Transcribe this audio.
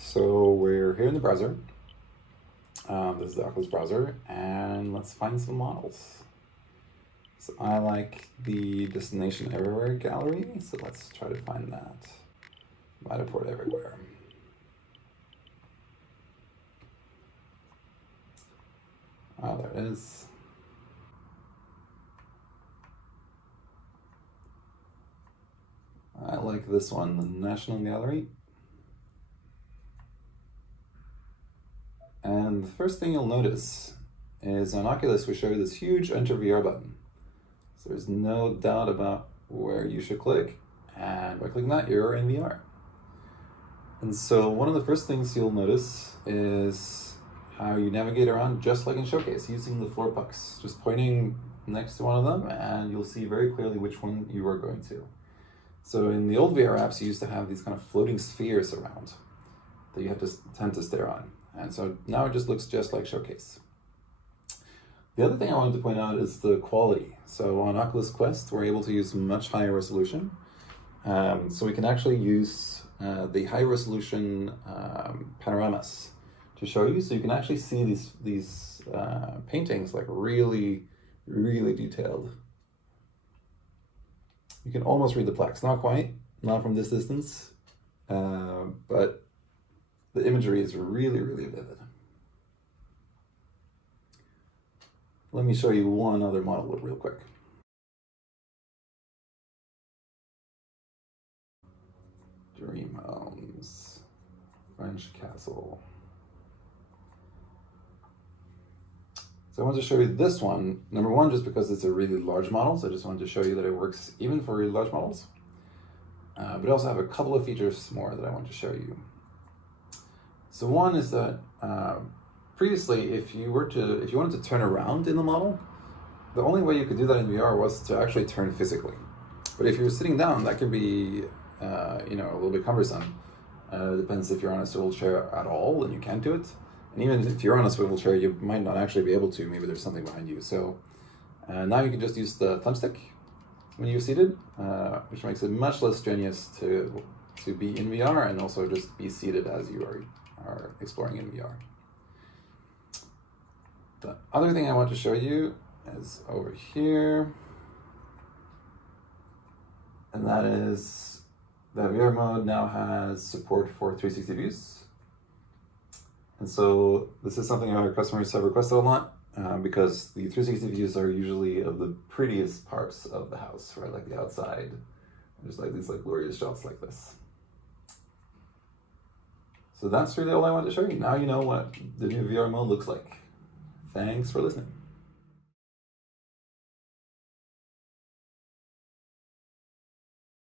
So we're here in the browser. This is the Oculus browser, and let's find some models. So I like the Destination Everywhere gallery, so let's try to find that. Matterport Everywhere. Oh, there it is. I like this one, the National Gallery. And the first thing you'll notice is on Oculus, we show you this huge Enter VR button. So there's no doubt about where you should click. And by clicking that, you're in VR. And so one of the first things you'll notice is how you navigate around just like in Showcase, using the floor pucks, just pointing next to one of them, and you'll see very clearly which one you are going to. So in the old VR apps, you used to have these kind of floating spheres around that you have to tend to stare on. And so now it just looks just like Showcase. The other thing I wanted to point out is the quality. So on Oculus Quest, we're able to use much higher resolution. So we can actually use the high resolution panoramas to show you. So you can actually see these paintings like really, really detailed. You can almost read the plaques, not quite, not from this distance, but the imagery is really, really vivid. Let me show you one other model real quick. Dream Homes, French Castle. So I want to show you this one. Number one, just because it's a really large model, so I just wanted to show you that it works even for really large models. But I also have a couple of features more that I want to show you. So one is that previously, if you wanted to turn around in the model, the only way you could do that in VR was to actually turn physically. But if you're sitting down, that can be a little bit cumbersome. Depends if you're on a swivel chair at all, and you can't do it. And even if you're on a swivel chair, you might not actually be able to. Maybe there's something behind you. So now you can just use the thumbstick when you're seated, which makes it much less strenuous to be in VR and also just be seated as you are exploring in VR. The other thing I want to show you is over here, and that is the VR mode now has support for 360 views. And so this is something our customers have requested a lot because the 360 views are usually of the prettiest parts of the house, right? Like the outside, just like these glorious shots like this. So that's really all I wanted to show you. Now you know what the new VR mode looks like. Thanks for listening.